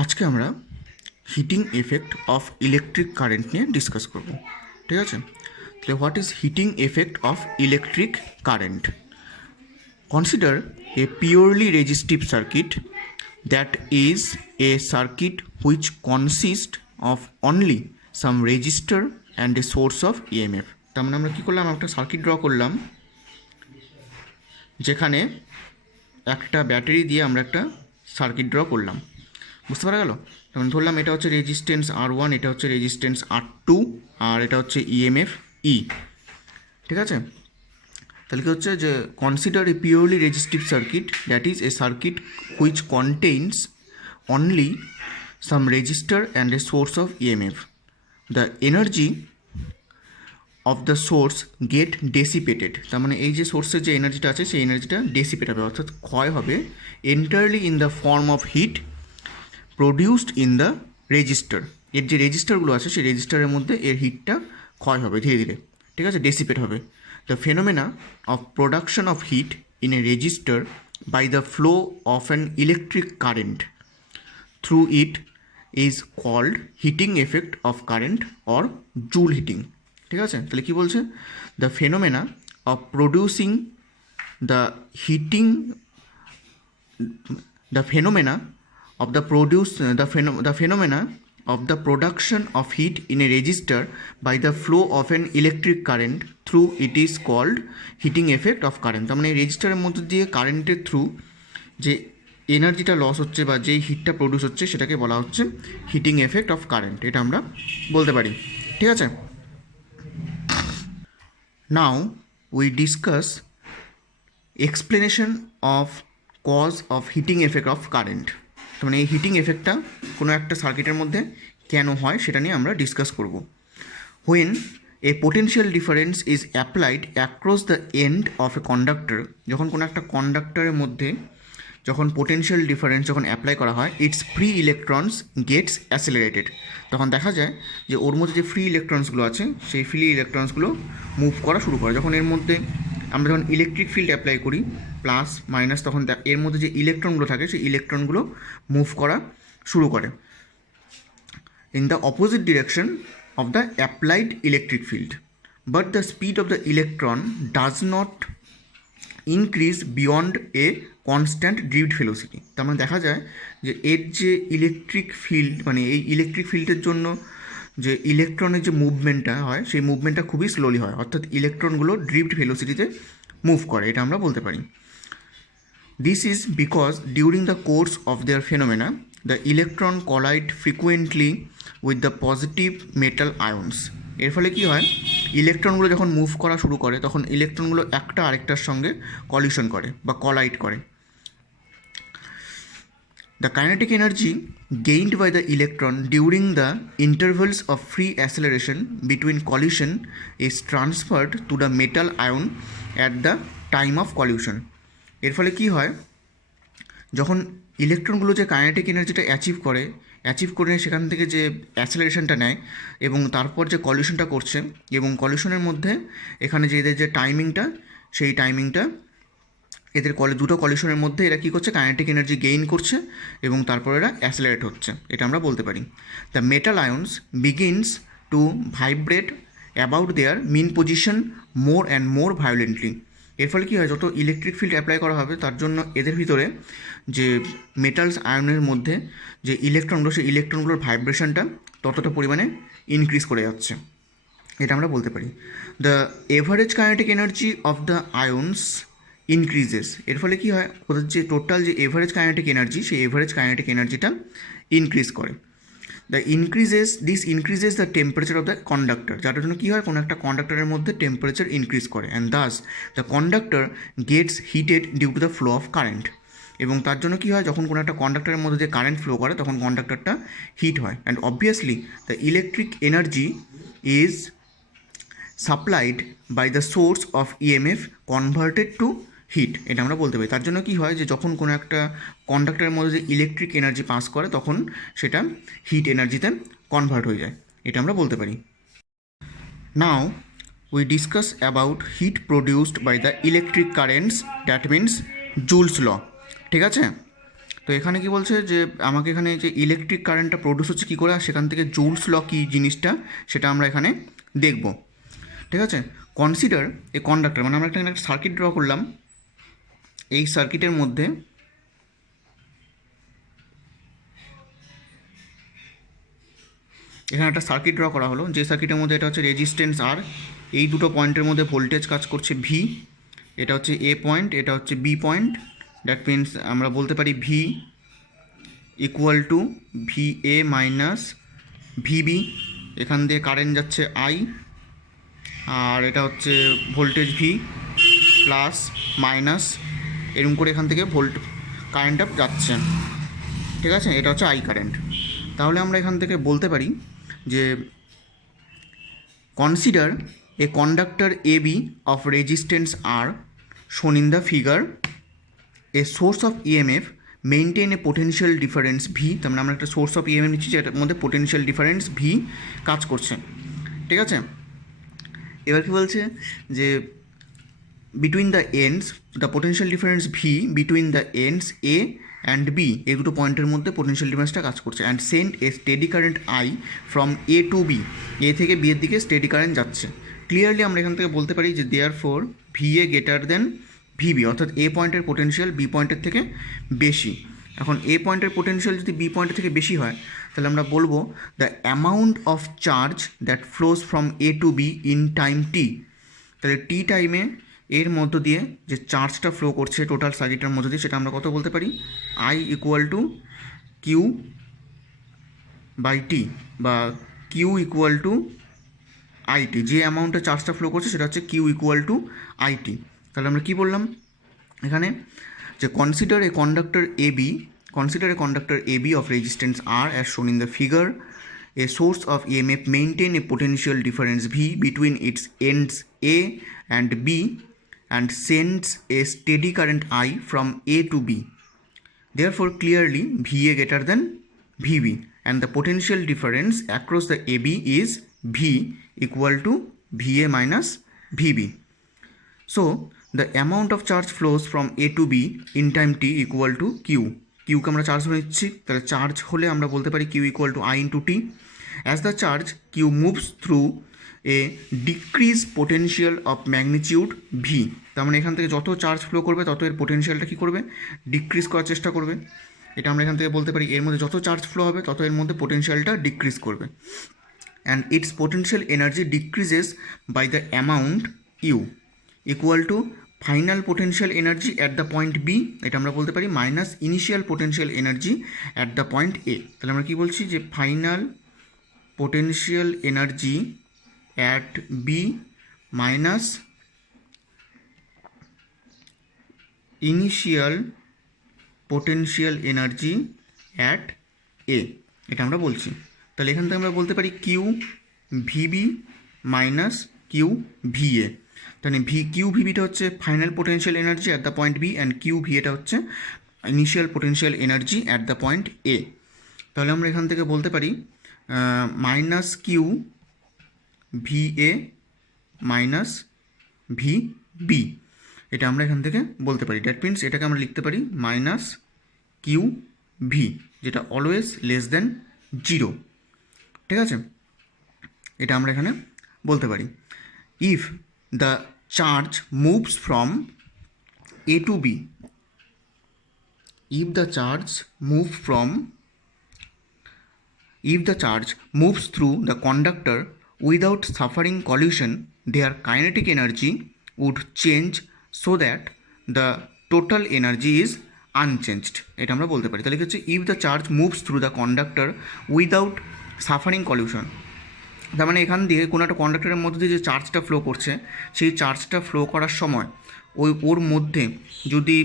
আজকে আমরা heating effect of electric current নিয়ে ডিসকাস করব। ঠিক আছে, তাহলে what is heating effect of electric current? Consider a purely resistive circuit that is a circuit which consist of only some resistor and a source of EMF. তার মানে আমরা কী করলাম, একটা সার্কিট ড্র করলাম যেখানে একটা ব্যাটারি দিয়ে আমরা একটা সার্কিট ড্র করলাম। বুঝতে পারা গেল? যেমন ধরলাম এটা হচ্ছে রেজিস্ট্যান্স R1, এটা হচ্ছে রেজিস্ট্যান্স R2, আর এটা হচ্ছে ইএমএফ E। ঠিক আছে, তাহলে কি হচ্ছে যে consider a purely resistive circuit that is a circuit which contains only some resistor and a source of EMF. The energy of the source get dissipated. তার মানে এই যে সোর্সের যে এনার্জিটা আছে সেই এনার্জিটা ডেসিপেট হবে, অর্থাৎ ক্ষয় হবে entirely in the form of heat produced in the register. এর যে রেজিস্টারগুলো আছে সেই রেজিস্টারের মধ্যে এর হিটটা ক্ষয় হবে ধীরে ধীরে। ঠিক আছে, ডেসিপেট হবে। The phenomena of production of heat in a resistor by the flow of an electric current through it is called heating effect of current or Joule heating. ঠিক আছে, তাহলে কী বলছে? The phenomena of producing the heating the phenomena of the phenomena of the production of heat in a resistor by the flow of an electric current through it is called heating effect of current। তার মানে রেজিস্টারের মধ্যে দিয়ে কারেন্টের through যে এনার্জিটা loss হচ্ছে বা যেই হিটটা প্রডিউস হচ্ছে সেটাকে বলা হচ্ছে হিটিং এফেক্ট অফ কারেন্ট, এটা আমরা বলতে পারি। ঠিক আছে, now we discuss explanation of cause of heating effect of current. তার মানে এই হিটিং এফেক্টটা কোনো একটা সার্কিটের মধ্যে কেন হয় সেটা নিয়ে আমরা ডিসকাস করব। When a potential difference is applied across the end of a conductor, যখন কোনো একটা কন্ডাক্টরের মধ্যে যখন পোটেনশিয়াল ডিফারেন্স যখন অ্যাপ্লাই করা হয়, ইটস ফ্রি ইলেকট্রনস গেটস অ্যাসেলারেটেড। তখন দেখা যায় যে ওর মধ্যে যে ফ্রি ইলেকট্রনসগুলো আছে সেই ফ্রি ইলেকট্রনসগুলো মুভ করা শুরু করে। যখন এর মধ্যে আমরা যখন ইলেকট্রিক ফিল্ড অ্যাপ্লাই করি প্লাস মাইনাস, তখন এর মধ্যে যে ইলেকট্রনগুলো থাকে সেই ইলেকট্রনগুলো মুভ করা শুরু করে in the opposite direction of the applied electric field, but the speed of the electron does not increase beyond a constant drift velocity। তার মানে দেখা যায় যে এর যে ইলেকট্রিক ফিল্ড, মানে এই ইলেকট্রিক ফিল্ডের জন্য যে ইলেকট্রনের যে মুভমেন্টটা হয় সেই মুভমেন্টটা খুবই স্লোলি হয়, অর্থাৎ ইলেকট্রনগুলো ড্রিফট ভেলোসিটিতে মুভ করে, এটা আমরা বলতে পারি। This is because during the course of their phenomena, the electron collide frequently with the positive metal ions। এর ফলে কী হয়, ইলেকট্রনগুলো যখন মুভ করা শুরু করে তখন ইলেকট্রনগুলো একটা আরেকটার সঙ্গে কলিশন করে বা কলাইড করে। The kinetic energy gained by the electron during the intervals of free acceleration between collision is transferred to the metal ion at the time of collision। এর ফলে কী হয়, যখন ইলেকট্রনগুলো যে কাইনেটিক এনার্জিটা অ্যাচিভ করে সেখান থেকে যে অ্যাসেলারেশনটা নেয় এবং তারপর যে কলিউশনটা করছে, এবং কলিউশনের মধ্যে এখানে যে এদের যে টাইমিংটা সেই টাইমিংটা এদের দুটো কলিউশনের মধ্যে এরা কী করছে, কাইনেটিক এনার্জি গেইন করছে এবং তারপর এরা অ্যাসেলারেট হচ্ছে, এটা আমরা বলতে পারি। The metal ions begins to vibrate about their mean position more and more violently. এর ফলে কী হয়, যত ইলেকট্রিক ফিল্ড অ্যাপ্লাই করা হবে তার জন্য এদের ভিতরে যে মেটালস আয়নের মধ্যে যে ইলেকট্রনগুলো সেই ইলেকট্রনগুলোর ভাইব্রেশনটা ততটা পরিমাণে ইনক্রিজ করে যাচ্ছে, এটা আমরা বলতে পারি। The average kinetic energy of the ions increases. এর ফলে কী হয়, ওদের যে টোটাল যে এভারেজ কাইনেটিক এনার্জি সেই এভারেজ কাইনেটিক এনার্জিটা ইনক্রিজ করে। This increases the temperature of the conductor, যার জন্য কী হয়, কোনো একটা কন্ডাক্টরের মধ্যে টেম্পারেচার ইনক্রিজ করে, and thus the conductor gets heated due to the flow of current. এবং তার জন্য কী হয়, যখন কোনো একটা কন্ডাক্টরের মধ্যে যে কারেন্ট ফ্লো করে তখন কন্ডাক্টরটা হিট হয়, and obviously the electric energy is supplied by the source of EMF converted to heat, এটা আমরা বলতে পারি। তার জন্য কী হয়, যে যখন কোনো একটা কন্ডাক্টরের মধ্যে যে ইলেকট্রিক এনার্জি পাস করে তখন সেটা হিট এনার্জিতে কনভার্ট হয়ে যায়, এটা আমরা বলতে পারি। Now we discuss about heat produced by the electric currents, that means Joule's law. ঠিক আছে, তো এখানে কি বলছে যে আমাকে এখানে যে ইলেকট্রিক কারেন্টটা প্রডিউস হচ্ছে কী করে, আর সেখান থেকে জুলস ল কী জিনিসটা সেটা আমরা এখানে দেখব। ঠিক আছে, কনসিডার এ কন্ডাক্টর, মানে আমরা একটা সার্কিট ড্র করলাম। এই সার্কিটের মধ্যে এখানে একটা সার্কিট ড্র করা হলো, যে সার্কিটের মধ্যে এটা হচ্ছে রেজিস্ট্যান্স আর, এই দুটো পয়েন্টের মধ্যে ভোল্টেজ কাজ করছে ভি, এটা হচ্ছে এ পয়েন্ট, এটা হচ্ছে বি পয়েন্ট। দ্যাট মিনস আমরা বলতে পারি V equal to V A minus VB. এখান দিয়ে কারেন্ট যাচ্ছে আই, আর এটা হচ্ছে ভোল্টেজ ভি প্লাস মাইনাস, এরকম করে এখান থেকে কারেন্টটা যাচ্ছে। ঠিক আছে, এটা হচ্ছে আই কারেন্ট। তাহলে আমরা এখান থেকে বলতে পারি যে consider a conductor A B of resistance R shown in the figure, a source of EMF maintain a potential difference V. তার মানে আমরা একটা সোর্স অফ ইএমএফ নিচ্ছি যেটার মধ্যে পোটেনশিয়াল ডিফারেন্স ভি কাজ করছে। ঠিক আছে, এবার কি বলছে যে between the ends the potential difference V between the ends A and B, এই দুটো পয়েন্টের মধ্যে পোটেনশিয়াল ডিফারেন্সটা কাজ করছে। And send a steady current I from A to B, A থেকে বি এর দিকে স্টেডি কারেন্ট যাচ্ছে। ক্লিয়ারলি আমরা এখান থেকে বলতে পারি যে therefore V A greater than VB, অর্থাৎ এ পয়েন্টের পোটেনশিয়াল বি পয়েন্টের থেকে বেশি। এখন এ পয়েন্টের পোটেনশিয়াল যদি বি পয়েন্টের থেকে বেশি হয়, তাহলে আমরা বলবো the amount of charge that flows from A to B in time T. তাহলে টি টাইমে এর মধ্য দিয়ে যে চার্জটা ফ্লো করছে টোটাল সার্কিটের মধ্য দিয়ে, সেটা আমরা কত বলতে পারি, I equal to Q by T, বা কিউ ইকুয়াল টু আইটি। যে অ্যামাউন্টে চার্জটা ফ্লো করছে সেটা হচ্ছে কিউ ইকুয়াল টু আইটি। তাহলে আমরা কী বললাম এখানে, যে consider a conductor A B, consider a conductor AB of resistance R as shown in the figure. A source of EMF maintain a potential difference V between its ends A and B and sends a steady current I from A to B. Therefore, clearly VA greater than VB, and the potential difference across the AB is V equal to VA minus VB. So, the amount of charge flows from A to B in time t equal to Q. কিউকে আমরা charge ধরে নিচ্ছি, তাহলে charge হলে আমরা বলতে পারি Q equal to I into T. As the charge Q moves through a decrease potential of magnitude V. তার মানে এখান থেকে যত চার্জ ফ্লো করবে তত এর পোটেনশিয়ালটা কী করবে, ডিক্রিজ করার চেষ্টা করবে। এটা আমরা এখান থেকে বলতে পারি এর মধ্যে যত চার্জ ফ্লো হবে তত এর মধ্যে পোটেনশিয়ালটা ডিক্রিজ করবে। And its potential energy decreases by the amount U equal to final potential energy at the point B, এটা আমরা বলতে পারি minus initial potential energy at the point A. তাহলে আমরা কী বলছি যে final potential energy at B minus initial potential energy at A, এটা আমরা বলছি। তাহলে এখান থেকে আমরা বলতে পারি Q VB minus Q VA. তাহলে কিউ ভিবিটা হচ্ছে final potential energy at the point B, and Q ভিএটা হচ্ছে initial potential energy at the point A. তাহলে আমরা এখান থেকে বলতে পারি minus Q VA minus V B, এটা আমরা এখান থেকে বলতে পারি। দ্যাট মিনস এটাকে আমরা লিখতে পারি মাইনাস কিউ ভি, যেটা অলওয়েজ লেস দেন জিরো। ঠিক আছে, এটা আমরা এখানে বলতে পারি। If the charge moves from A to B, if the charge moves through the conductor without suffering collision, their kinetic energy would change so that the total energy is unchanged, এটা আমরা বলতে পারি। তাহলে কি হচ্ছে, if the charge moves through the conductor without suffering collision, তার মানে এখান দিয়ে কোনো একটা কন্ডাক্টরের মধ্যে দিয়ে যে চার্জটা ফ্লো করছে, সেই চার্জটা ফ্লো করার সময় ওর মধ্যে যদি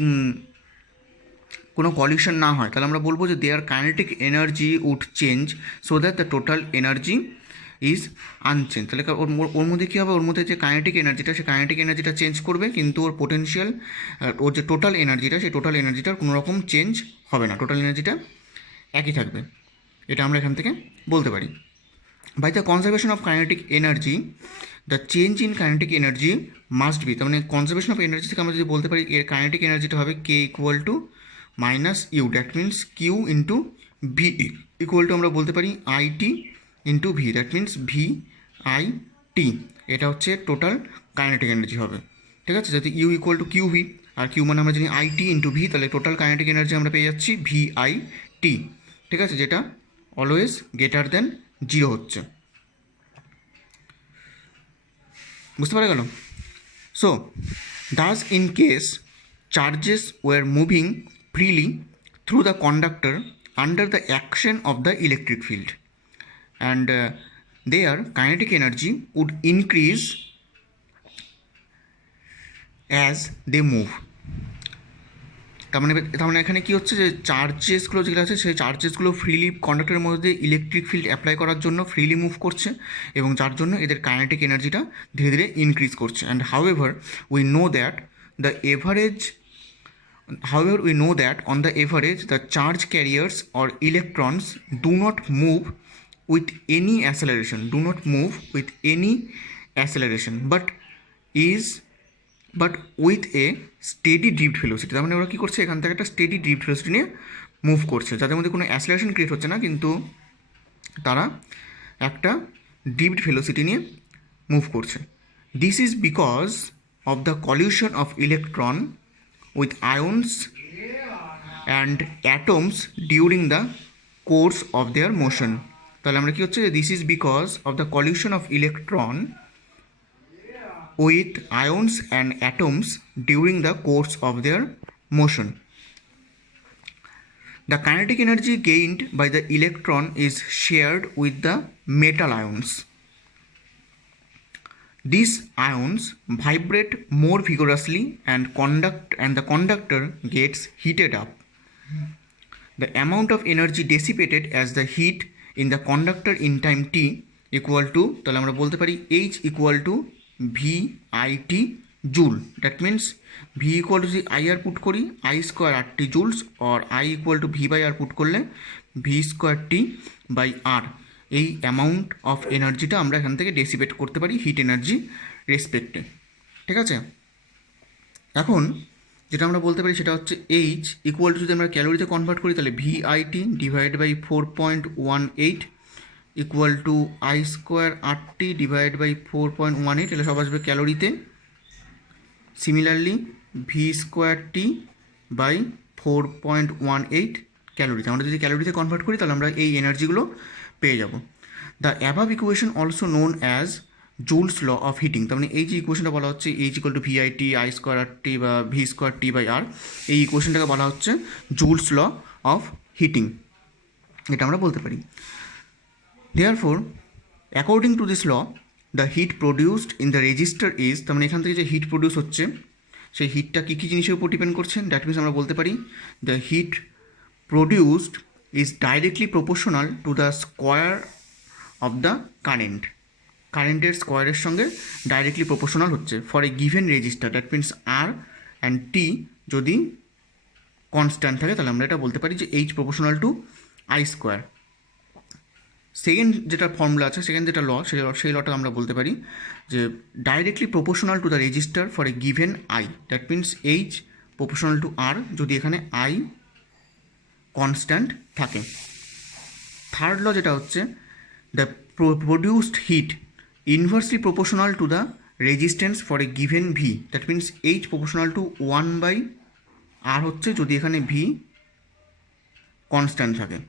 কোনো কলিশন না হয়, তাহলে আমরা বলবো যে there kinetic energy would change so that the total energy is unchange. তাহলে ওর মধ্যে কী হবে, ওর মধ্যে যে কাইনেটিক এনার্জিটা, সেই কাইনেটিক এনার্জিটা চেঞ্জ করবে, কিন্তু ওর পোটেনশিয়াল, ওর যে টোটাল এনার্জিটা, সেই টোটাল এনার্জিটার কোনো রকম চেঞ্জ হবে না, টোটাল এনার্জিটা একই থাকবে। এটা আমরা এখান থেকে বলতে পারি। By the conservation of kinetic energy, the change in kinetic energy must be, তার মানে কনজারভেশন অফ এনার্জি থেকে আমরা যদি বলতে পারি এর কাইনেটিক এনার্জিটা হবে K equal to minus U, that means Q into V equal to আমরা বলতে পারি I T into V, that means V I T. এটা হচ্ছে টোটাল কাইনেটিক এনার্জি হবে। ঠিক আছে, যদি U equal to Q V, আর কিউ মানে আমরা জানি আই টি ইন্টু ভি, তাহলে টোটাল কাইনেটিক এনার্জি আমরা পেয়ে যাচ্ছি ভি আই টি। ঠিক আছে, যেটা অলওয়েজ গ্রেটার দেন জিরো হচ্ছে। বুঝতে পারা গেল? So thus in case charges were moving freely through the conductor under the action of the electric field, and their kinetic energy would increase as they move. তার মানে এখানে কী হচ্ছে, যে চার্জেসগুলো যেগুলো আছে সেই চার্জেসগুলো ফ্রিলি কন্ডাক্টরের মধ্যে ইলেকট্রিক ফিল্ড অ্যাপ্লাই করার জন্য ফ্রিলি মুভ করছে, এবং যার জন্য এদের কাইনেটিক এনার্জিটা ধীরে ধীরে ইনক্রিজ করছে। And however we know that on the average the charge carriers or electrons do not move with any acceleration but with a steady drift velocity. তার মানে ওরা কী করছে, এখান থেকে একটা স্টেডি ড্রিফট ভেলোসিটি নিয়ে মুভ করছে, যাদের মধ্যে কোনো অ্যাসিলেশন ক্রিয়েট হচ্ছে না, কিন্তু তারা একটা ড্রিফট ভেলোসিটি নিয়ে মুভ করছে। This is because of the collision of electron with আয়ন্স and atoms during the course of their motion. তাহলে আমরা কী হচ্ছে, this is because of the collision of electron with ions and atoms during the course of their motion. The kinetic energy gained by the electron is shared with the metal ions. These ions vibrate more vigorously and the conductor gets heated up. The amount of energy dissipated as the heat in the conductor in time t equal to, তাহলে আমরা বলতে পারি H equal to V I T joule. That means V equal to যদি I R put করি I square R T joules, আর I equal to V by R put করলে V square T by R. এই amount of এনার্জিটা আমরা এখান থেকে ডেসিপেট করতে পারি হিট এনার্জি রেসপেক্টে। ঠিক আছে, এখন যেটা আমরা বলতে পারি সেটা হচ্ছে এইচ ইকুয়াল টু যদি আমরা ক্যালোরিতে কনভার্ট করি তাহলে V I T divide by 4.18 equal to I square R T divide by 4.18, এটা সব আসবে ক্যালোরিতে। Similarly V square T by 4.18 ক্যালোরিতে, আমরা যদি ক্যালোরিতে কনভার্ট করি তাহলে আমরা এই এনার্জিগুলো পেয়ে যাব। The above equation also known as Joule's law of heating. তার মানে এই যে ইকুয়েশনটা বলা হচ্ছে H equal to V I T I square R T বা V square T by R, এই ইকুয়েশনটাকে বলা হচ্ছে জুলস ল অফ হিটিং, এটা আমরা বলতে পারি। Therefore, according to this law, the heat produced in the resistor is, তার মানে এখান থেকে যে হিট প্রডিউস হচ্ছে সেই হিটটা কী কী জিনিসের উপর ডিপেন্ড করছে, দ্যাট মিনস আমরা বলতে পারি the heat produced is directly proportional to the square of the current. কারেন্টের স্কোয়ারের সঙ্গে ডাইরেক্টলি প্রপোর্শনাল হচ্ছে for a given resistor, that means R and T যদি কনস্ট্যান্ট থাকে তাহলে আমরা এটা বলতে পারি যে H proportional to I square. Second যেটা ফর্মুলা আছে, সেকেন্ড যেটা ল, সেই লটা আমরা বলতে পারি যে directly proportional to the resistor for a given I, that means H proportional to R যদি এখানে আই কনস্ট্যান্ট থাকে। থার্ড ল যেটা হচ্ছে the produced heat inversely proportional to the resistance for a given V, that means H proportional to 1/r হচ্ছে যদি এখানে V constant থাকে।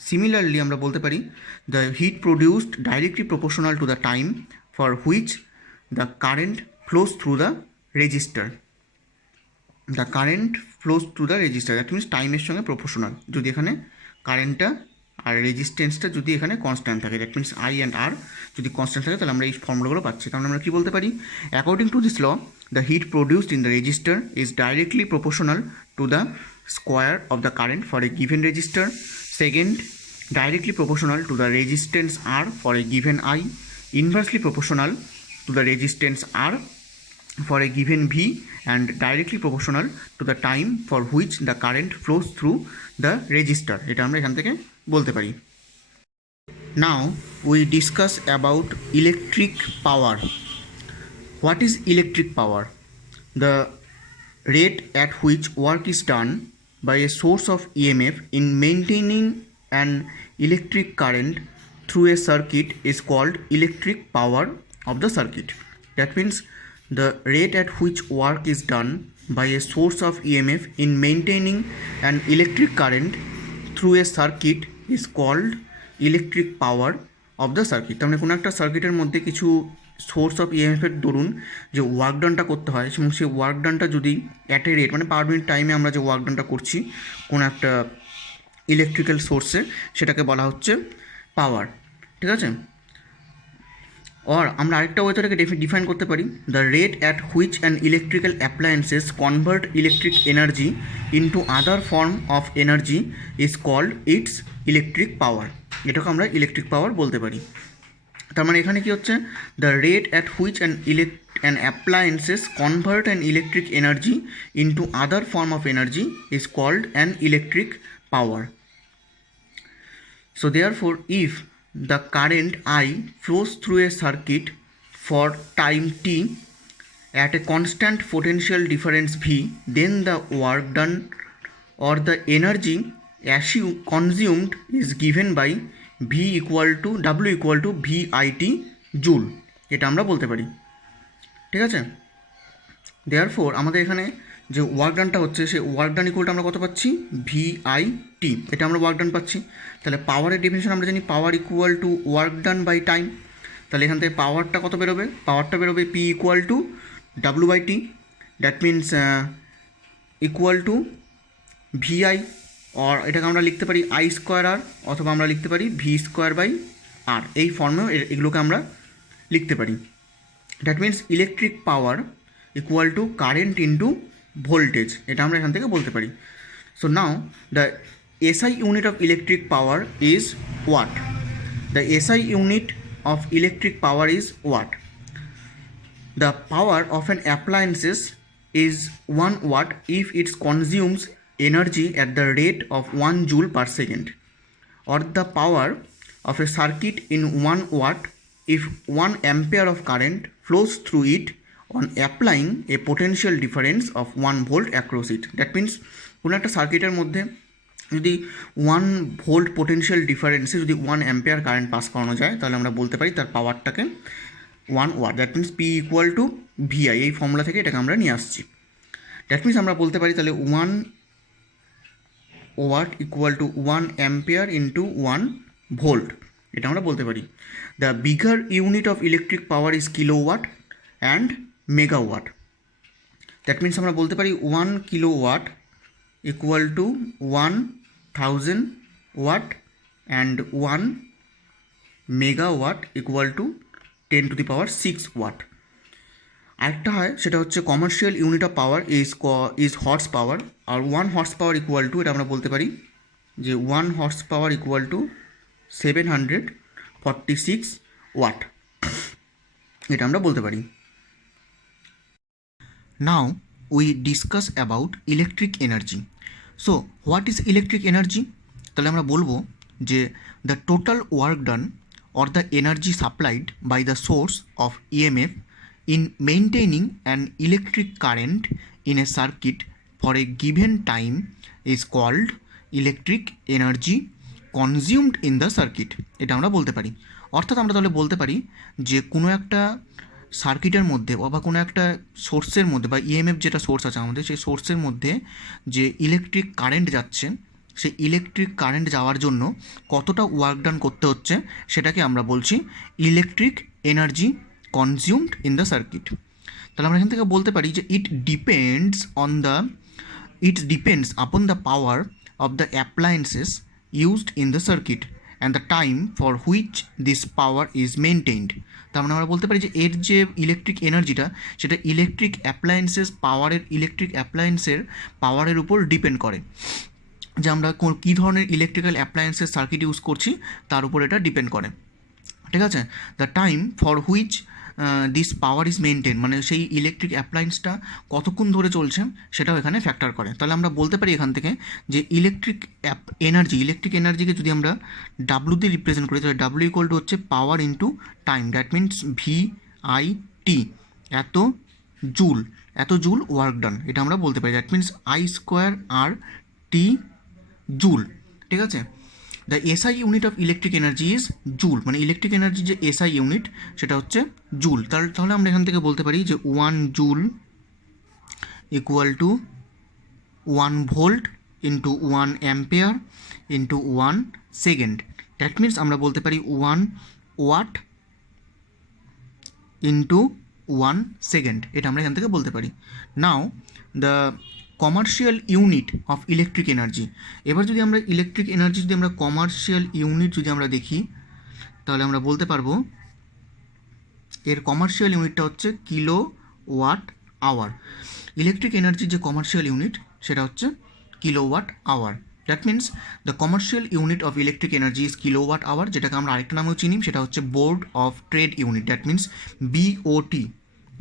Similarly আমরা বলতে পারি the heat produced directly proportional to the time for which the current flows through the resistor. The current flows through the resistor, that means টাইমের সঙ্গে proportional যদি এখানে কারেন্টটা আর রেজিস্ট্যান্সটা যদি এখানে কনস্ট্যান্ট থাকে, দ্যাট মিনস আই অ্যান্ড আর যদি কনস্ট্যান্ট থাকে তাহলে আমরা এই ফর্মুলাগুলো পাচ্ছি। তাহলে আমরা কী বলতে পারি, according to this law the heat produced in the resistor is directly proportional to the square of the current for a given resistor. Second, directly proportional to the resistance R for a given I. Inversely proportional to the resistance R for a given V, and directly proportional to the time for which the current flows through the resistor. এটা আমরা এখান থেকে বলতে পারি। Now we discuss about electric power. What is electric power? The rate at which work is done by a source of EMF in maintaining an electric current through a circuit is called electric power of the circuit. That means the rate at which work is done by a source of EMF in maintaining an electric current through a circuit is called electric power of the circuit. তার মানে কোনো একটা সার্কিটের মধ্যে কিছু source of ইএমএফের দরুন যে work ডানটা করতে হয় এবং সেই ওয়ার্ক ডানটা যদি অ্যাট এ রেট মানে পার মিনিট টাইমে আমরা যে ওয়ার্ক ডানটা করছি কোনো একটা ইলেকট্রিক্যাল সোর্সে, সেটাকে বলা হচ্ছে পাওয়ার। ঠিক আছে, আর আমরা আরেকটা ওয়ে এটাকে ডিফাইন করতে পারি, the rate at which an electrical appliances convert electric energy into other form of energy is called its electric power. এটাকে আমরা ইলেকট্রিক পাওয়ার বলতে পারি। তার মানে এখানে কি হচ্ছে, the rate at which an appliances convert an electric energy into other form of energy is called an electric power. So therefore, if the current I flows through a circuit for time t at a constant potential difference V, then the work done or the energy consumed is given by V equal to W equal to VIT joule, এটা আমরা বলতে পারি। ঠিক আছে, therefore আমাদের এখানে যে work ডানটা হচ্ছে সেই ওয়ার্ক ডান ইকুয়ালটা আমরা কত পাচ্ছি, ভিআইটি, এটা আমরা ওয়ার্ক ডান পাচ্ছি। তাহলে পাওয়ারের ডেফিনেশন আমরা জানি, power equal to work done by time. তাহলে এখান থেকে পাওয়ারটা কত বেরোবে, পাওয়ারটা বেরোবে P equal to W by T, that means equal to VI, আর এটাকে আমরা লিখতে পারি আই স্কোয়ার আর, অথবা আমরা লিখতে পারি ভি স্কোয়ার বাই আর, এই ফর্মেও এগুলোকে আমরা লিখতে পারি। That means electric power equal two current into voltage, এটা আমরা এখান থেকে বলতে পারি। So now the SI unit of electric power is watt. The SI unit of electric power is watt. The power of an appliances is 1 watt if it consumes energy at the rate of 1 joule per second, or the power of a circuit in 1 watt if 1 ampere of current flows through it on applying a potential difference of 1 volt across it. That means কোনো একটা সার্কিটের মধ্যে যদি 1 volt potential ডিফারেন্সে যদি 1 ampere current pass করানো যায়, তাহলে আমরা বলতে পারি তার পাওয়ারটাকে 1 watt. That means P equal to VI, এই ফর্মুলা থেকে এটাকে আমরা নিয়ে আসছি। দ্যাট মিনস আমরা বলতে পারি তাহলে 1 watt equal to 1 ampere into 1 volt, এটা আমরা বলতে পারি। The bigger unit of electric power is kilowatt and megawatt. That means আমরা বলতে পারি 1 kilowatt equal to 1000 watt and 1 megawatt equal to 10⁶ watt. আরেকটা হয় সেটা হচ্ছে commercial unit of power is horse power, আর 1 হর্স পাওয়ার ইকুয়াল টু, এটা আমরা বলতে পারি যে 1 horse power equal two 746 watt, এটা আমরা বলতে পারি। Now we discuss about electric energy. So what is electric energy? তাহলে আমরা বলবো যে the total work done or the energy supplied by the source of EMF in maintaining an electric current in a circuit for a given time is called electric energy consumed in the circuit, এটা আমরা বলতে পারি। অর্থাৎ আমরা তাহলে বলতে পারি যে কোনো একটা সার্কিটের মধ্যে বা কোনো একটা সোর্সের মধ্যে বা ইএমএফ যেটা সোর্স আছে আমাদের, সেই সোর্সের মধ্যে যে ইলেকট্রিক কারেন্ট যাচ্ছে, সেই ইলেকট্রিক কারেন্ট যাওয়ার জন্য কতটা ওয়ার্ক ডান করতে হচ্ছে সেটাকে আমরা বলছি electric energy consumed in the circuit. তাহলে আমরা এখান থেকে বলতে পারি যে it depends upon the power of the appliances used in the circuit and the time for which this power is maintained. তার মানে আমরা বলতে পারি যে এর যে ইলেকট্রিক এনার্জিটা সেটা ইলেকট্রিক অ্যাপ্লায়েন্সের পাওয়ারের উপর ডিপেন্ড করে, যে আমরা কী ধরনের ইলেকট্রিক্যাল অ্যাপ্লায়েন্সের সার্কিট ইউজ করছি তার উপর এটা ডিপেন্ড করে। ঠিক আছে, the time for which this power is maintain, মানে সেই ইলেকট্রিক অ্যাপ্লায়েন্সটা কতক্ষণ ধরে চলছে সেটাও এখানে ফ্যাক্টর করে। তাহলে আমরা বলতে পারি এখান থেকে যে ইলেকট্রিক এনার্জিকে যদি আমরা ডাব্লু দিয়ে রিপ্রেজেন্ট করি, তাহলে ডাব্লু ইকুয়াল টু হচ্ছে power into time, that means VIT, এত জুল ওয়ার্ক ডান, এটা আমরা বলতে পারি। That means I² R T joule, ঠিক আছে। The SI unit of electric energy is joule, মানে ইলেকট্রিক এনার্জি যে এসআই ইউনিট সেটা হচ্ছে জুল। তাহলে আমরা এখান থেকে বলতে পারি যে 1 joule equal to 1 volt into 1 ampere into 1 second. That means আমরা বলতে পারি 1 ওয়াট ইন্টু 1 সেকেন্ড, এটা আমরা এখান থেকে বলতে পারি। Now the commercial unit of electric energy, এবার যদি আমরা ইলেকট্রিক এনার্জি যদি আমরা কমার্শিয়াল ইউনিট যদি আমরা দেখি তাহলে আমরা বলতে পারবো এর কমার্শিয়াল ইউনিটটা হচ্ছে কিলো ওয়াট আওয়ার। ইলেকট্রিক এনার্জির যে কমার্শিয়াল ইউনিট সেটা হচ্ছে kilo watt hour. That means the commercial unit of electric energy is kilo watt hour, যেটাকে আমরা আরেকটা নামেও চিনি, সেটা হচ্ছে board of trade unit. That means BOT,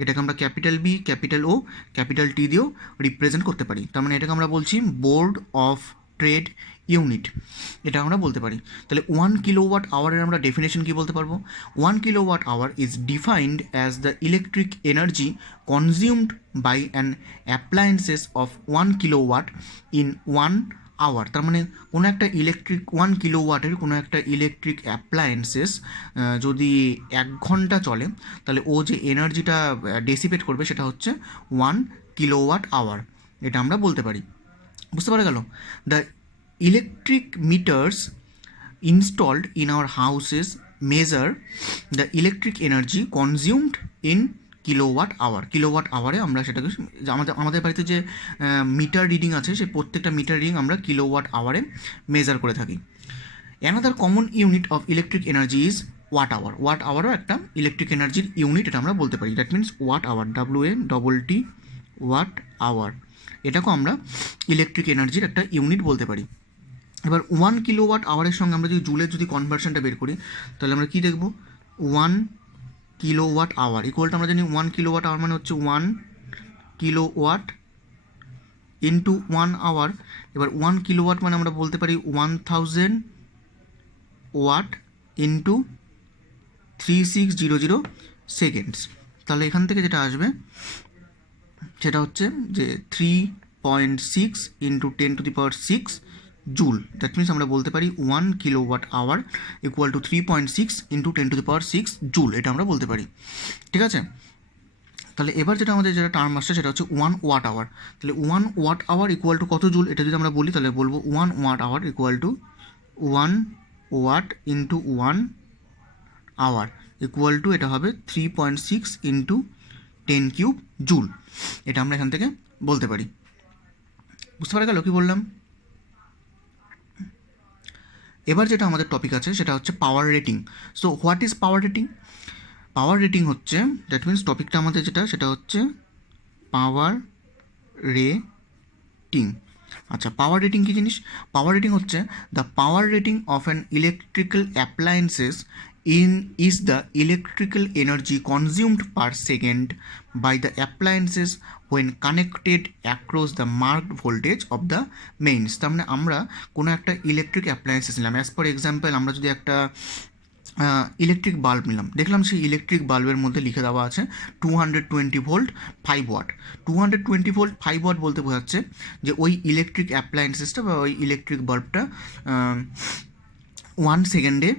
এটাকে আমরা capital B, capital O, capital T দিয়েও রিপ্রেজেন্ট করতে পারি। তার মানে এটাকে আমরা বলছি বোর্ড অফ ট্রেড ইউনিট, এটা আমরা বলতে পারি। তাহলে 1 কিলোওয়াট আওয়ারের আমরা ডেফিনেশন কী বলতে পারবো? 1 kilowatt hour is defined as the electric energy consumed by an appliances of 1 kilowatt in 1 hour. তার মানে কোনো একটা ইলেকট্রিক 1 কিলোওয়াটের কোনো একটা ইলেকট্রিক অ্যাপ্লায়েন্সেস যদি 1 ঘন্টা চলে তাহলে ও যে এনার্জিটা ডেসিপেট করবে সেটা হচ্ছে 1 কিলোওয়াট আওয়ার, এটা আমরা বলতে পারি। বুঝতে পারা গেল? The electric meters installed in our houses measure the electric energy consumed in kilowatt hour. Kilowatt আওয়ারে আমরা সেটাকে আমাদের বাড়িতে যে মিটার রিডিং আছে সেই প্রত্যেকটা মিটার রিডিং আমরা কিলোওয়াট আওয়ারে মেজার করে থাকি। Another common unit of electric energy is watt hour. Watt আওয়ারও একটা ইলেকট্রিক এনার্জির ইউনিট, এটা আমরা বলতে পারি। That means watt hour, WATT watt hour, এটাকেও আমরা ইলেকট্রিক এনার্জির একটা ইউনিট বলতে পারি। এবার 1 কিলোওয়াট আওয়ারের সঙ্গে আমরা যদি জুলের যদি কনভার্সনটা বের করি তাহলে আমরা কী দেখব? 1 কিলোওয়াট আওয়ার ইকুয়ালটা আমরা জানি 1 কিলোওয়াট আওয়ার মানে হচ্ছে 1 কিলোওয়াট ইন্টু 1 আওয়ার। এবার 1 কিলোওয়াট মানে আমরা বলতে পারি 1000 ওয়াট ইন্টু 3600 সেকেন্ডস। তাহলে এখান থেকে যেটা আসবে সেটা হচ্ছে যে 3.6 ইন্টু 10⁶ জুল। দ্যাট মিনস আমরা বলতে পারি 1 kilowatt hour equal to 3.6 into 10⁶ joule, এটা আমরা বলতে পারি। ঠিক আছে, তাহলে এবার যেটা আমাদের যেটা টার্ম আসছে সেটা হচ্ছে 1 ওয়াট আওয়ার। তাহলে 1 ওয়াট আওয়ার ইকুয়াল টু কত জুল, এটা যদি আমরা বলি তাহলে বলবো 1 watt hour equal to 1 watt into 1 hour equal to এটা হবে 3.6 ইন্টু 10³ জুল, এটা আমরা এখান থেকে বলতে পারি। বুঝতে পারা গেল কী বললাম? এবার যেটা আমাদের টপিক আছে সেটা হচ্ছে power rating. So what is power rating? Power rating হচ্ছে, দ্যাট মিনস টপিকটা আমাদের যেটা সেটা হচ্ছে পাওয়ার রেটিং। আচ্ছা, পাওয়ার রেটিং কী জিনিস? পাওয়ার রেটিং হচ্ছে the power rating of an electrical appliances is the electrical energy consumed per second by the appliances when connected across the marked voltage of the mains। তার মানে আমরা কোনো একটা electric appliances নিলাম, as for example আমরা যদি একটা electric bulb নিলাম, দেখলাম সেই ইলেকট্রিক বাল্বের মধ্যে লিখে দেওয়া আছে 220 ভোল্ট 5 ওয়াট। 220 ভোল্ট 5 ওয়াট বলতে বোঝাচ্ছে যে ওই ইলেকট্রিক অ্যাপ্লায়েন্সেসটা বা ওই ইলেকট্রিক বাল্বটা 1 সেকেন্ডে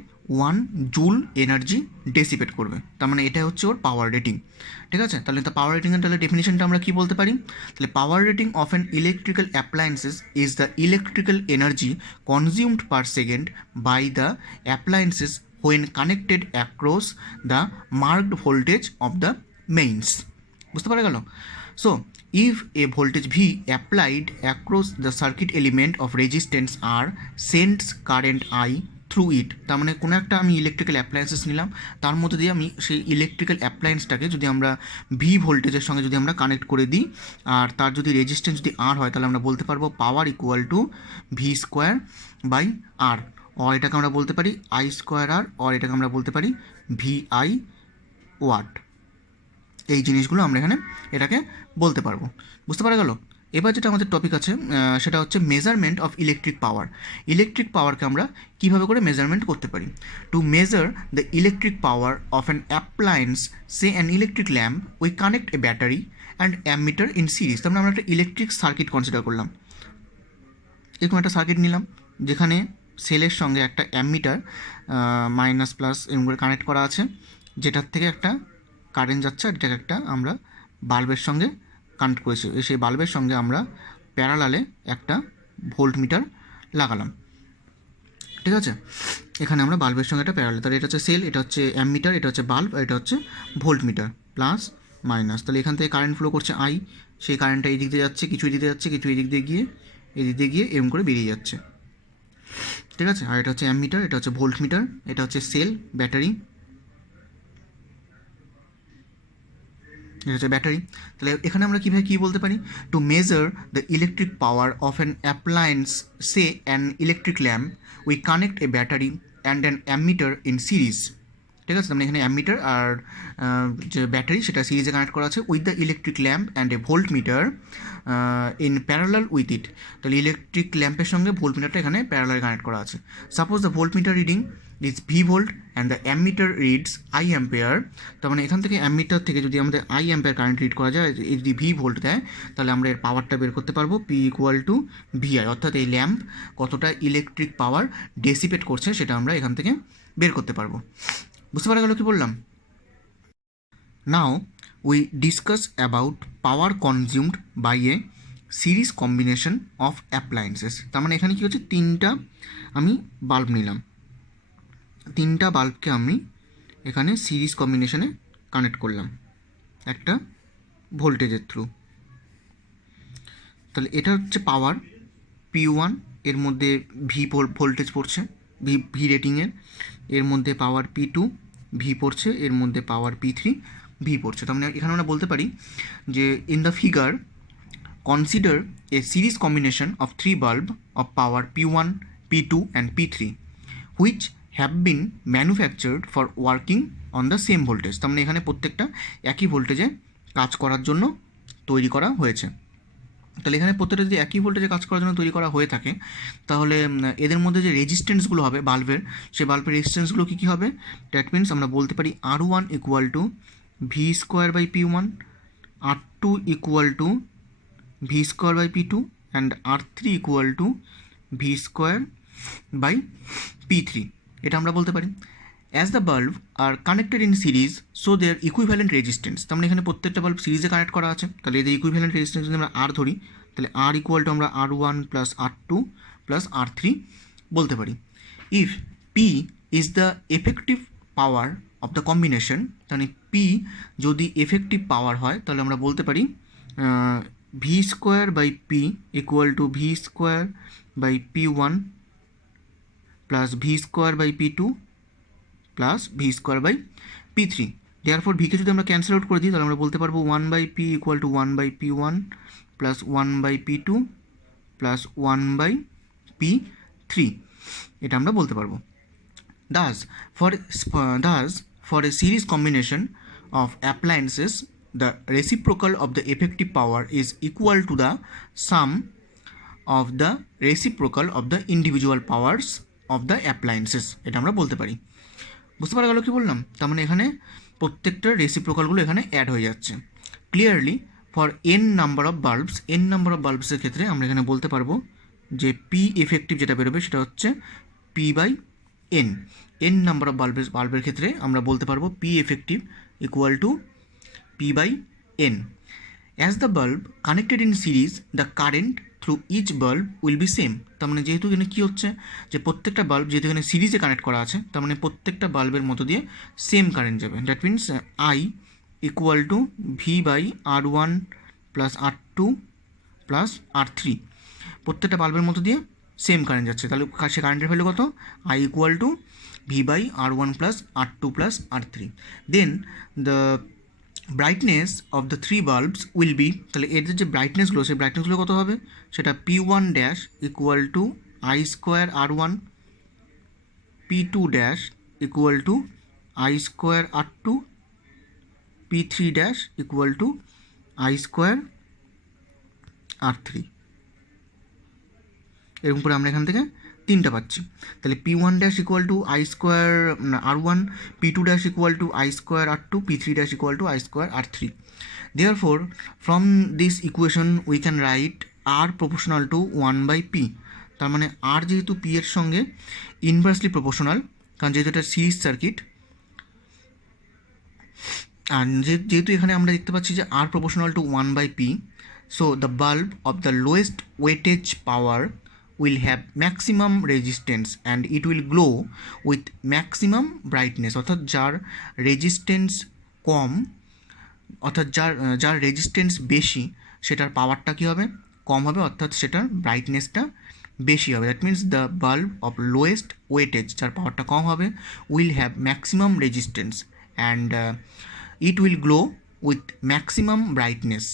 1 জুল এনার্জি ডেসিপেট করবে। তার মানে এটা হচ্ছে ওর পাওয়ার রেটিং। ঠিক আছে, তাহলে পাওয়ার রেটিংয়ের তাহলে ডেফিনেশনটা আমরা কী বলতে পারি? তাহলে power rating of an electrical appliances is the electrical energy consumed per second by the appliances when connected across the marked voltage of the mains। বুঝতে পারা গেল? So if a voltage V applied across the circuit element of resistance R sends current I through it। তার মানে কোনো একটা আমি electrical appliances নিলাম, তার মধ্যে দিয়ে আমি সেই ইলেকট্রিক্যাল অ্যাপ্লায়েন্সটাকে যদি আমরা ভি ভোল্টেজের সঙ্গে যদি আমরা কানেক্ট করে দিই আর তার যদি রেজিস্ট্যান্স যদি আর হয় তাহলে আমরা বলতে পারবো পাওয়ার ইকুয়াল টু V²/R, और এটাকে আমরা বলতে পারি I²R, और এটাকে আমরা বলতে পারি VI ওয়াট। এই জিনিসগুলো আমরা এখানে এটাকে বলতে পারবো। বুঝতে পারা গেল? এবার যেটা আমাদের টপিক আছে সেটা হচ্ছে measurement of electric power. Electric পাওয়ারকে আমরা কীভাবে করে মেজারমেন্ট করতে পারি? To measure the electric power of an appliance, say an electric lamp, we connect a battery and ammeter in series. তার মানে আমরা একটা ইলেকট্রিক সার্কিট কনসিডার করলাম। এরকম একটা সার্কিট নিলাম যেখানে সেলের সঙ্গে একটা অ্যামমিটার মাইনাস প্লাস এরকম করে কানেক্ট করা আছে, যেটার থেকে একটা কারেন্ট যাচ্ছে, আর এটাকে একটা আমরা বাল্বের সঙ্গে কানেক্ট করেছি। সেই বাল্বের সঙ্গে আমরা প্যারালালে একটা ভোল্ট মিটার লাগালাম। ঠিক আছে, এখানে আমরা বাল্বের সঙ্গে একটা প্যারালাল, তাহলে এটা হচ্ছে সেল, এটা হচ্ছে অ্যামমিটার, এটা হচ্ছে বাল্ব, আর এটা হচ্ছে ভোল্ট মিটার, প্লাস মাইনাস। তাহলে এখান থেকে কারেন্ট ফ্লো করছে আই, সেই কারেন্টটা এই দিক দিয়ে যাচ্ছে, কিছু এই দিক দিয়ে যাচ্ছে, কিছু এই দিক দিয়ে গিয়ে এরকম করে বেরিয়ে যাচ্ছে। ঠিক আছে, আর এটা হচ্ছে অ্যামমিটার, এটা হচ্ছে ভোল্ট মিটার, এটা হচ্ছে সেল ব্যাটারি, এটা হচ্ছে ব্যাটারি। তাহলে এখানে আমরা কীভাবে কী বলতে পারি, to measure the electric power of an appliance, say an electric lamp, we connect a battery and an ammeter in series. ঠিক আছে, মানে এখানে অ্যামমিটার আর যে ব্যাটারি সেটা সিরিজে কানেক্ট করা আছে, with the electric lamp and a volt metre in parallel with it. তাহলে ইলেকট্রিক ল্যাম্পের সঙ্গে ভোল্ট মিটারটা এখানে প্যারালাল কানেক্ট করা আছে। Suppose the volt meter reading is V volt and the ammeter reads I ampere. তার মানে এখান থেকে অ্যামমিটার থেকে যদি আমাদের আই অ্যাম্পেয়ার কারেন্ট রিড করা যায়, যদি ভি ভোল্ট দেয়, তাহলে আমরা এর পাওয়ারটা বের করতে পারবো পি ইকুয়াল টু ভিআই, অর্থাৎ এই ল্যাম্প কতটা ইলেকট্রিক পাওয়ার ডেসিপেট করছে সেটা আমরা এখান থেকে বের করতে পারবো। বুঝতে পারা গেল কি বললাম? Now we discuss about power consumed by a series combination of appliances. তার মানে এখানে কী হচ্ছে, তিনটা আমি বাল্ব নিলাম, তিনটা বাল্বকে আমি এখানে সিরিজ কম্বিনেশনে কানেক্ট করলাম একটা ভোল্টেজের থ্রু। তাহলে এটা হচ্ছে পাওয়ার P1, এর মধ্যে ভি ভোল্টেজ পড়ছে, ভি রেটিংয়ের, এর মধ্যে পাওয়ার P2 ভি পড়ছে, এর মধ্যে পাওয়ার P3 ভি পড়ছে। তার মানে এখানে আমরা বলতে পারি যে in the figure consider A series combination of three bulb of power P1, P2 and P3 which have been manufactured for working on the same voltage. তার মানে এখানে প্রত্যেকটা একই ভোল্টেজে কাজ করার জন্য তৈরি করা হয়েছে। তাহলে এখানে প্রত্যেকটা যদি একই ভোল্টেজে কাজ করার জন্য তৈরি করা হয়ে থাকে, তাহলে এদের মধ্যে যে রেজিস্ট্যান্সগুলো হবে বাল্বের, সেই বাল্বের রেজিস্ট্যান্সগুলো কী কী হবে? দ্যাট মিনস আমরা বলতে পারি R1 equal to V square by P1, R2 equal to V square by P2 and R3 equal to V square by P3। এটা আমরা বলতে পারি। As the bulb are connected in series so their equivalent resistance. তার মানে এখানে প্রত্যেকটা bulb সিরিজে connect করা আছে, তাহলে এদের ইকুইভ্যালেন্ট রেজিস্ট্যান্স যদি আমরা আর ধরি, তাহলে আর ইকুয়াল টু আমরা R1 plus R2 plus R3 বলতে পারি। If P is the effective power of the combination, তাহলে পি যদি এফেক্টিভ পাওয়ার হয়, তাহলে আমরা বলতে পারি V square by P equal to V square by P1 plus V square by P2 plus V square by P3। Therefore ভিকে যদি আমরা ক্যান্সেল আউট করে দিই, তাহলে আমরা বলতে পারবো 1 by P equal to 1 by P1 plus 1 by P2 plus 1 by P3, এটা আমরা বলতে পারবো। Thus for a series combination of appliances, the reciprocal of the effective power is equal to the sum of the reciprocal of the individual powers of the appliances, এটা আমরা বলতে পারি। বুঝতে পারা গেল কি বললাম? তার মানে এখানে প্রত্যেকটা রেসিপ্রোকালগুলো এখানে অ্যাড হয়ে যাচ্ছে। Clearly for n number of বাল্বসের ক্ষেত্রে আমরা এখানে বলতে পারবো যে পি এফেক্টিভ যেটা বেরোবে সেটা হচ্ছে P by n number of বাল্বের ক্ষেত্রে আমরা বলতে পারবো P effective equal to P by n। As the bulb connected in series the current through each bulb will be same. তার মানে যেহেতু এখানে কী হচ্ছে, যে প্রত্যেকটা বাল্ব যেহেতু এখানে সিরিজে কানেক্ট করা আছে, তার মানে প্রত্যেকটা বাল্বের মতো দিয়ে সেম কারেন্ট যাবে। That means I equal to V by R1 plus R2 plus R3, প্রত্যেকটা বাল্বের মতো দিয়ে সেম কারেন্ট যাচ্ছে। তাহলে সে কারেন্টের ভ্যালু কত? I equal to V by R1 plus R2 plus R3। Then the brightness of the three bulbs will be, তাহলে এদের যে ব্রাইটনেসগুলো, সেই ব্রাইটনেসগুলো কত হবে? সেটা P1 dash equal to I square R1, P2 dash equal to I square R2, P3 dash equal to I square R3। এরকম করে আমরা এখান থেকে তিনটা পাচ্ছি। তাহলে P1 dash equal to I square R1, P2 dash equal to I square R2, P3 dash equal to I square R3। Therefore, from this equation we can write R proportional to 1 by P. তার মানে আর যেহেতু P এর সঙ্গে inversely proportional, কারণ যেহেতু এটা series circuit, আর যেহেতু এখানে আমরা দেখতে পাচ্ছি যে R proportional to 1/p, so the bulb of the lowest wattage power will have maximum resistance and it will glow with maximum brightness, অর্থাৎ যার রেজিস্ট্যান্স কম, অর্থাৎ যার রেজিস্ট্যান্স বেশি সেটার পাওয়ারটা কী হবে, কম হবে, অর্থাৎ সেটার ব্রাইটনেসটা বেশি হবে। That means the bulb of lowest weightage, যার পাওয়ারটা কম হবে, will have maximum resistance and it will glow with maximum brightness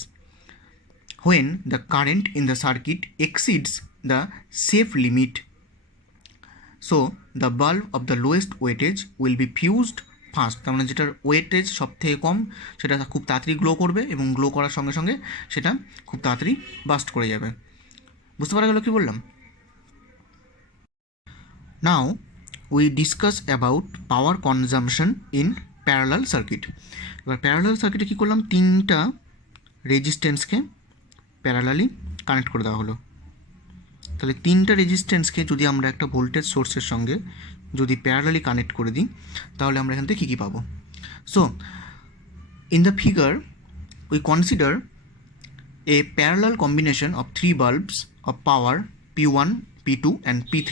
when the current in the circuit exceeds the safe limit. So the bulb of the lowest weightage will be fused fast, তার মানে যেটার weightage সব থেকে কম সেটা খুব তাড়াতাড়ি glow করবে এবং গ্লো করার সঙ্গে সঙ্গে সেটা খুব তাড়াতাড়ি বাস্ট করে যাবে। বুঝতে পারা গেল কী বললাম? Now we discuss about power consumption in parallel circuit. এবার প্যারালাল সার্কিটে কী করলাম, তিনটা রেজিস্ট্যান্সকে প্যারালালি কানেক্ট করে দেওয়া হলো। তাহলে তিনটা রেজিস্ট্যান্সকে যদি আমরা একটা ভোল্টেজ সোর্সের সঙ্গে যদি প্যারালালি কানেক্ট করে দিই তাহলে আমরা এখান থেকে কী কী পাবো। So in the figure we consider A parallel combination of three bulbs of power P1, P2 and P3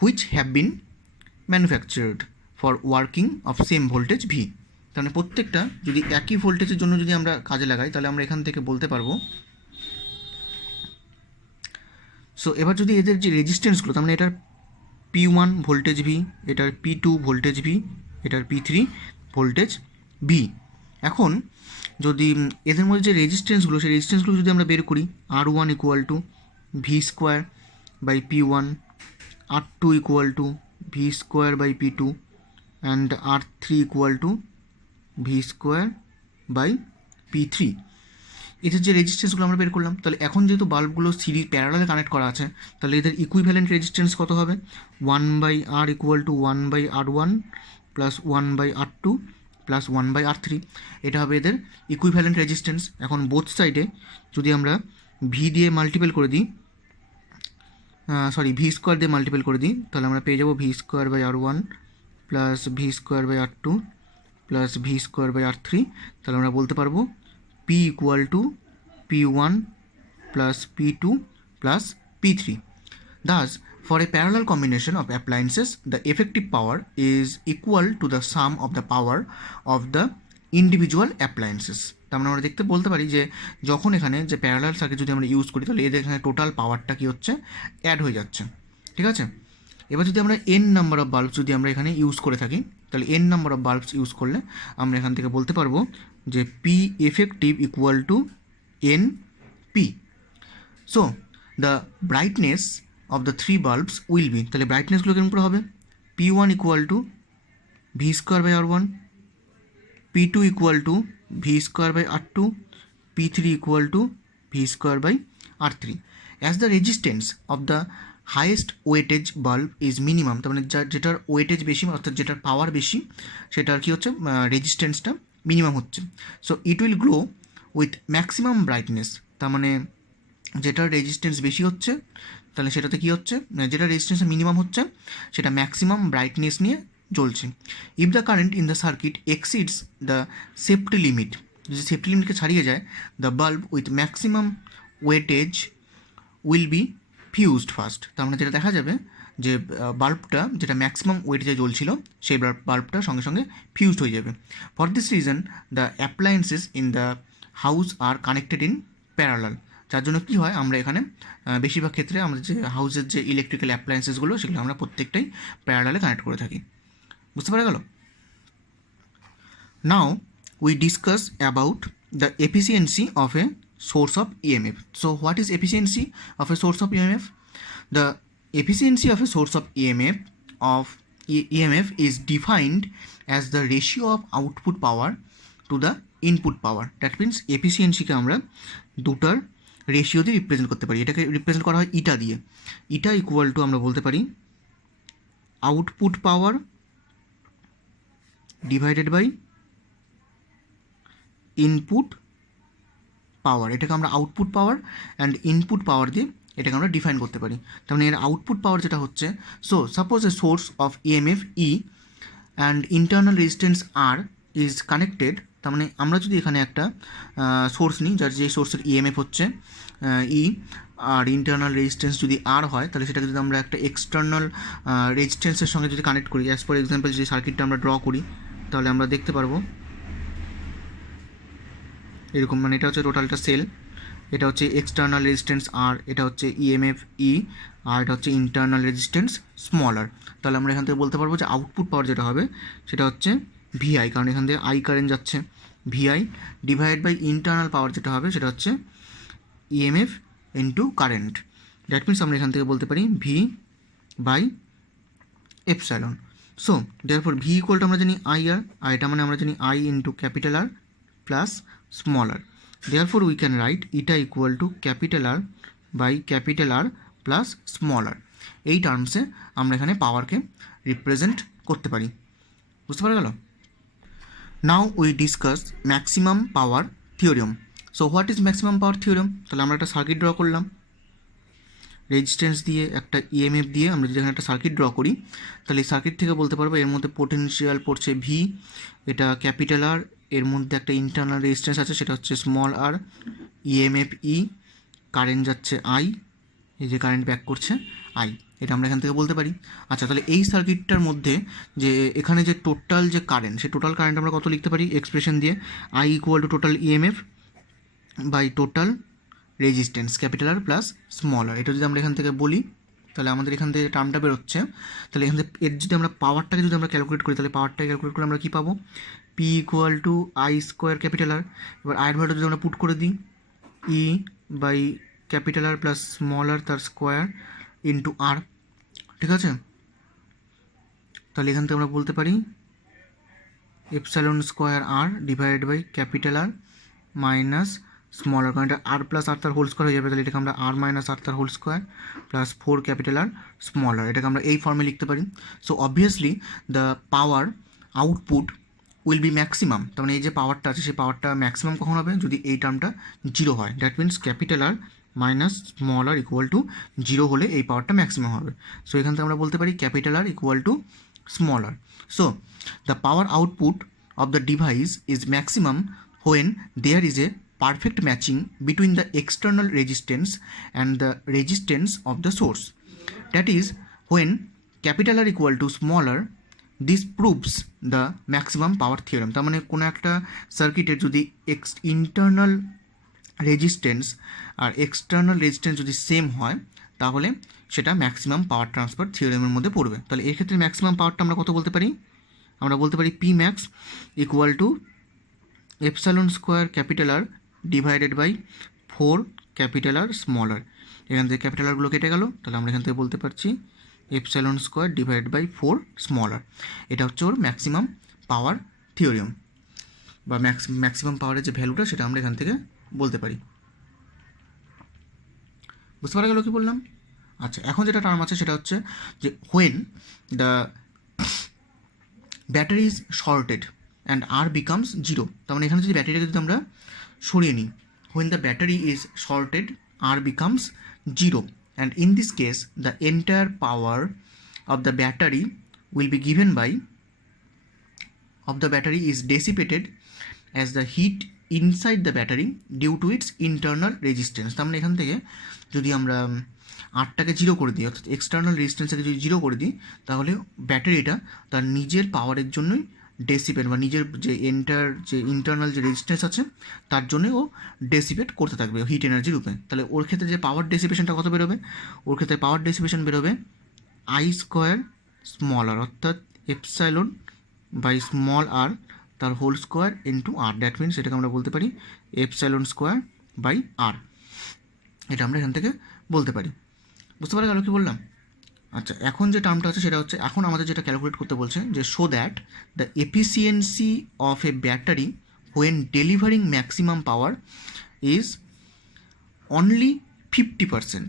which have been manufactured for working of same voltage V. তাহলে প্রত্যেকটা যদি একই ভোল্টেজের জন্য যদি আমরা কাজে লাগাই তাহলে আমরা এখান থেকে বলতে পারবো। সো এবার যদি এদের যে রেজিস্ট্যান্সগুলো, তার মানে এটার P1 ভোল্টেজ ভি, এটার P2 ভোল্টেজ ভি, এটার P3 ভোল্টেজ ভি। এখন যদি এদের মধ্যে যে রেজিস্ট্যান্সগুলো, সেই রেজিস্ট্যান্সগুলো যদি আমরা বের করি, R1 equal to V square by P1, R2 equal to V square by P2 and R3 equal to V square by P3, এদের যে রেজিস্ট্যান্সগুলো আমরা বের করলাম। তাহলে এখন যেহেতু বাল্বগুলো সিরিজ প্যারালালে কানেক্ট করা আছে তাহলে এদের ইকুইভ্যালেন্ট রেজিস্ট্যান্স কত হবে, 1/R equal to 1/R1 plus 1/R2 plus 1/R3, এটা হবে এদের ইকুইভ্যালেন্ট রেজিস্ট্যান্স। এখন বোথ সাইডে যদি আমরা ভি দিয়ে মাল্টিপল করে দিই, ভি স্কোয়ার দিয়ে মাল্টিপল করে দিই, তাহলে আমরা পেয়ে যাবো V square by R1 plus V square by R2 plus V square by R3। তাহলে আমরা বলতে পারবো P equal to P1 plus P2 plus P3. Thus, for a parallel combination of appliances, the effective power is equal to the sum of the power of the individual appliances. তার মানে আমরা বলতে পারি যে যখন এখানে যে প্যারালাল সার্কিট যদি আমরা ইউজ করি তাহলে এদের এখানে টোটাল পাওয়ারটা কী হচ্ছে, অ্যাড হয়ে যাচ্ছে। ঠিক আছে, এবার যদি আমরা n নাম্বার অফ বাল্বস যদি আমরা এখানে ইউজ করে থাকি তাহলে n number of bulbs use করলে আমরা এখান থেকে বলতে পারবো যে P effective equal to NP. So the brightness of the three bulbs will be, তাহলে ব্রাইটনেসগুলো কেমন করে হবে, P1 equal to V square by R1, P2 equal to V square by R2, P3 equal to V square by R3. As the resistance of the highest weightage bulb is minimum, তার মানে যেটার weightage বেশি অর্থাৎ যেটার পাওয়ার বেশি সেটার কী হচ্ছে, রেজিস্ট্যান্সটা minimum হচ্ছে। So it will glow with maximum brightness, তার মানে যেটার রেজিস্ট্যান্স বেশি হচ্ছে তাহলে সেটাতে কী হচ্ছে, যেটা রেজিস্ট্যান্স মিনিমাম হচ্ছে সেটা ম্যাক্সিমাম ব্রাইটনেস নিয়ে জ্বলছে। If the current in the circuit exceeds the safety limit, যদি সেফটি লিমিটকে ছাড়িয়ে যায়, the bulb with maximum weightage will be fused first, তার মানে যেটা দেখা যাবে যে বাল্বটা যেটা ম্যাক্সিমাম ওয়েটেজে জ্বলছিল সেই বাল্বটা সঙ্গে সঙ্গে ফিউজড হয়ে যাবে। For this reason the appliances in the house R connected in parallel, যার জন্য কী হয়, আমরা এখানে বেশিরভাগ ক্ষেত্রে আমাদের যে হাউসের যে ইলেকট্রিক্যাল অ্যাপ্লায়েন্সেসগুলো সেগুলো আমরা প্রত্যেকটাই প্যারালালে কানেক্ট করে থাকি। বুঝতে পারা গেল? নাও we discuss about the efficiency of A source of EMF. So what is efficiency of a source of EMF? The efficiency of a source of EMF is defined as the ratio of output power to the input power. That means efficiency কে আমরা দুটার ratio দিয়ে represent করতে পারি। এটাকে represent করা হয় ইটা দিয়ে। ইটা equal to আমরা বলতে পারি output power divided by input power. এটাকে আমরা output power and input power দিয়ে এটাকে আমরা ডিফাইন করতে পারি। তার মানে এর আউটপুট পাওয়ার যেটা হচ্ছে, so suppose a source of EMF E and internal resistance R is connected. তার মানে আমরা যদি এখানে একটা সোর্স নিই, যার যে সোর্সের ইএমএফ হচ্ছে ই আর ইন্টারনাল রেজিস্ট্যান্স যদি আর হয়, তাহলে সেটাকে যদি আমরা একটা এক্সটার্নাল রেজিস্ট্যান্সের সঙ্গে যদি কানেক্ট করি, অ্যাজ ফর এক্সাম্পল যে সার্কিটটা আমরা ড্র করি, তাহলে আমরা দেখতে পারবো এরকম, মানে এটা হচ্ছে টোটালটা সেল, এটা হচ্ছে এক্সটার্নাল রেজিস্ট্যান্স আর, এটা হচ্ছে ইএমএফ ই, আর এটা হচ্ছে ইন্টারনাল রেজিস্ট্যান্স স্মলার। তাহলে আমরা এখান থেকে বলতে পারবো যে আউটপুট পাওয়ার যেটা হবে সেটা হচ্ছে ভিআই, কারণ এখান থেকে আই কারেন্ট যাচ্ছে, VI divide by internal power যেটা হবে সেটা হচ্ছে EMF into current. That means আমরা এখান থেকে বলতে পারি V by epsilon. So therefore V ইকুয়ালটা আমরা জানি আই আর এটা মানে আমরা জানি I into capital R plus small R. Therefore we can write eta equal to capital R by capital R plus small r. এই টার্মসে আমরা এখানে পাওয়ারকে রিপ্রেজেন্ট করতে পারি। বুঝতে পারা গেল? নাও we discuss maximum power theorem. So what is maximum power theorem? তাহলে আমরা একটা সার্কিট ড্র করলাম, রেজিস্ট্যান্স দিয়ে একটা ইএমএফ দিয়ে আমরা যদি এখানে একটা সার্কিট ড্র করি, তাহলে এই সার্কিট থেকে বলতে পারবো এর মধ্যে পোটেনশিয়াল পড়ছে ভি, এটা ক্যাপিটাল আর, এর মধ্যে একটা ইন্টারনাল রেজিস্ট্যান্স আছে সেটা হচ্ছে স্মল আর, ইএমএফ ই, কারেন্ট যাচ্ছে আই, এই যে কারেন্ট ব্যাক করছে আই, এটা আমরা এখান থেকে বলতে পারি। আচ্ছা, তাহলে এই সার্কিটটার মধ্যে যে এখানে যে টোটাল যে কারেন্ট, সেই টোটাল কারেন্ট আমরা কত লিখতে পারি এক্সপ্রেশন দিয়ে, I equal to total EMF by total resistance capital R plus small R. এটা যদি আমরা এখান থেকে বলি, তাহলে আমাদের এখান থেকে টার্মটা বেরোচ্ছে, তাহলে এখান থেকে এর যদি আমরা পাওয়ারটাকে যদি আমরা ক্যালকুলেট করি, তাহলে পাওয়ারটাকে ক্যালকুলেট করে আমরা কী পাবো, P equal to I square capital R. এবার আয়ের ভ্যালুটা যদি আমরা পুট করে দিই, E by capital R plus small R তার স্কোয়ার ইন্টু আর, ঠিক আছে? তাহলে এখান থেকে আমরা বলতে পারি epsilon square R divide by capital R minus small R, কারণ এটা আর প্লাস আর তার হোল স্কোয়ার হয়ে যাবে, তাহলে এটাকে আমরা আর মাইনাস আর তার whole square plus 4 capital R small R, এটাকে আমরা এই ফর্মে লিখতে পারি। So obviously the power output will be maximum. তার মানে এই যে পাওয়ারটা আছে সেই পাওয়ারটা ম্যাক্সিমাম কখন হবে, যদি এই টার্মটা জিরো হয়। That means capital R minus small R equal to zero হলে এই পাওয়ারটা ম্যাক্সিমাম হবে। সো এখান থেকে আমরা বলতে পারি capital R equal to small R. So the power output of the device is maximum when there is a perfect matching between the external resistance and the resistance of the source. That is, when capital R equal to smaller, this proves the maximum power theorem. তার মানে কোনো একটা সার্কিটের যদি internal resistance আর external resistance যদি same হয়, তাহলে সেটা ম্যাক্সিমাম পাওয়ার ট্রান্সফার থিওরেমের মধ্যে পড়বে। তাহলে এই ক্ষেত্রে ম্যাক্সিমাম পাওয়ারটা আমরা কত বলতে পারি, আমরা বলতে পারি P max equal to epsilon square capital R divided by 4 capital R small R. এখান থেকে ক্যাপিটাল আরগুলো কেটে গেল, তাহলে আমরা এখান থেকে বলতে পারছি epsilon square divide by 4 small R. এটা হচ্ছে ওর ম্যাক্সিমাম পাওয়ার থিওরিয়াম, বা ম্যাক্সিমাম পাওয়ারের যে ভ্যালুটা সেটা আমরা এখান থেকে বলতে পারি। বুঝতে পারা গেল কী বললাম? আচ্ছা, এখন যেটা টার্ম আছে সেটা হচ্ছে যে when the battery is shorted and R becomes zero. তার মানে এখানে যদি ব্যাটারিটাকে যদি আমরা সরিয়ে নিই, when the battery is shorted R becomes zero, and in this case the entire power of the battery will be given by of the battery is dissipated as the heat inside the battery due to its internal resistance. তার মানে এখান থেকে যদি আমরা আরটাকে zero করে দিই, অর্থাৎ external রেজিস্ট্যান্সটাকে যদি জিরো করে দিই, তাহলে ব্যাটারিটা তার নিজের পাওয়ারের জন্যই ডেসিপেট, বা নিজের যে ইন্টারনাল যে রেজিস্ট্যান্স আছে তার জন্যই ও ডেসিপেট করতে থাকবে হিট এনার্জি রূপে। তাহলে ওর ক্ষেত্রে যে পাওয়ার ডেসিপেশনটা কত বেরোবে, ওর ক্ষেত্রে পাওয়ার ডেসিপেশন বেরোবে আই স্কোয়ার স্মল আর, অর্থাৎ এপসাইলন বাই স্মল আর তার whole square into R. That means এটাকে আমরা বলতে পারি এপসাইলন স্কোয়ার বাই আর, এটা আমরা এখান থেকে বলতে পারি। বুঝতে পারা গেল কী বললাম? আচ্ছা, এখন যে টার্মটা আছে সেটা হচ্ছে, এখন আমাদের যেটা ক্যালকুলেট করতে বলছে যে show that the efficiency of a battery when delivering maximum power is only 50%।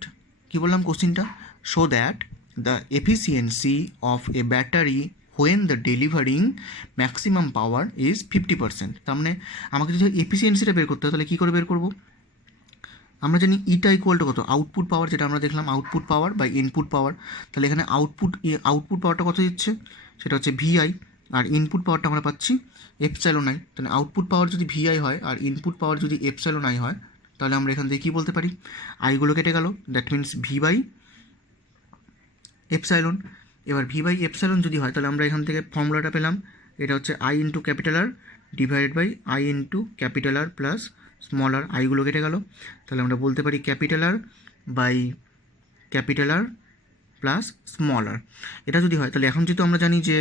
কী বললাম কোশ্চিনটা? Show that the efficiency of a battery when the delivering maximum power is 50%। তার মানে আমাকে যদি এফিসিয়েন্সিটা বের করতে হয়, তাহলে কী করে বের করবো? আমরা জানি ইটা ইকুয়াল টু কত, আউটপুট পাওয়ার, যেটা আমরা দেখলাম output power by input power. তাহলে এখানে আউটপুট পাওয়ারটা কত দিচ্ছে, সেটা হচ্ছে ভিআই, আর ইনপুট পাওয়ারটা আমরা পাচ্ছি এপসাইলন আই। তাহলে আউটপুট পাওয়ার যদি ভিআই হয় আর ইনপুট পাওয়ার যদি এপসাইলন আই হয়, তাহলে আমরা এখান থেকে কী বলতে পারি, আইগুলো কেটে গেল, that means V by epsilon. এবার ভি বাই এপসাইলন যদি হয়, তাহলে আমরা এখান থেকে ফর্মুলাটা পেলাম, এটা হচ্ছে I into capital R divided by I into capital R plus small R, আইগুলো কেটে গেল। তাহলে আমরা বলতে পারি capital R by capital R plus small R. এটা যদি হয়, তাহলে এখন যেহেতু আমরা জানি যে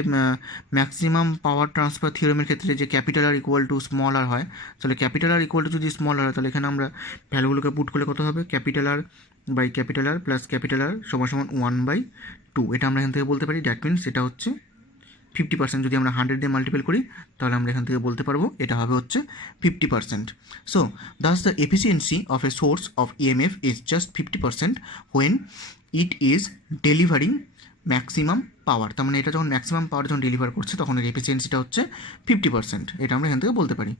ম্যাক্সিমাম পাওয়ার ট্রান্সফার থিওরেমের ক্ষেত্রে যে capital R equal to small R হয়, তাহলে ক্যাপিটাল আর ইকুয়াল টু যদি স্মল আর হয়, তাহলে এখানে আমরা ভ্যালুগুলোকে পুট করলে কত হবে, capital R by capital R plus capital R সমান সমান 1/2। এটা আমরা এখান থেকে বলতে পারি, দ্যাট মিনস এটা হচ্ছে 50%। যদি আমরা 100 দিয়ে মাল্টিপ্লাই করি, তাহলে আমরা এখান থেকে বলতে পারবো এটা হবে হচ্ছে 50%। So Das the efficiency of A source of EMF is just 50% when it is delivering maximum পাওয়ার। তার মানে এটা যখন ম্যাক্সিমাম পাওয়ার যখন ডেলিভার করছে, তখন এর এফিসিয়েন্সিটা হচ্ছে 50%। এটা আমরা এখান থেকে বলতে পারি।